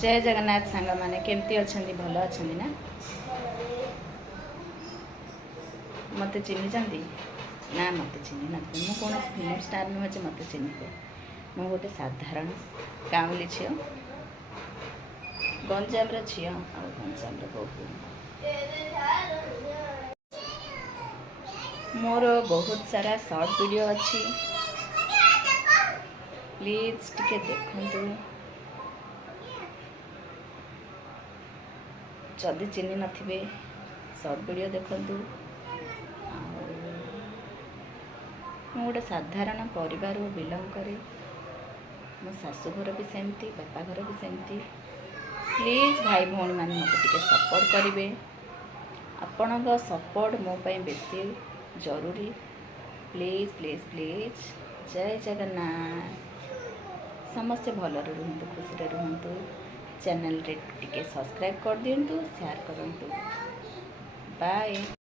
जय जगन्नाथ सांग मैंने केमती अच्छा भल अच्छा ना मत चिन्ह ना मत चिन्ह ना मुझे कौन फिल्म स्टार नुहे जे मत चिन्हे मु गोटे साधारण गाँवली झील गंजाम झील और गंजाम बोहू मोर बहुत सारा शॉर्ट वीडियो अच्छी प्लीज टिके देखंतु जदि चिन्ह नथिबे शॉर्ट वीडियो देखंतु मु गोटे साधारण परिवार बिलंग करे मो शाशुघर भी सेमती बापा घर भी सेमती प्लीज भाई भौणी मैंने मत टिके सपोर्ट करेंगे आपण सपोर्ट मो पाई बेसी जरूरी प्लीज प्लीज प्लीज जय जगन्नाथ समस्ते भल रुहतु खुशी रुहतु चैनल रे टिके सब्सक्राइब कर दिंतु शेयर करंतु बाय।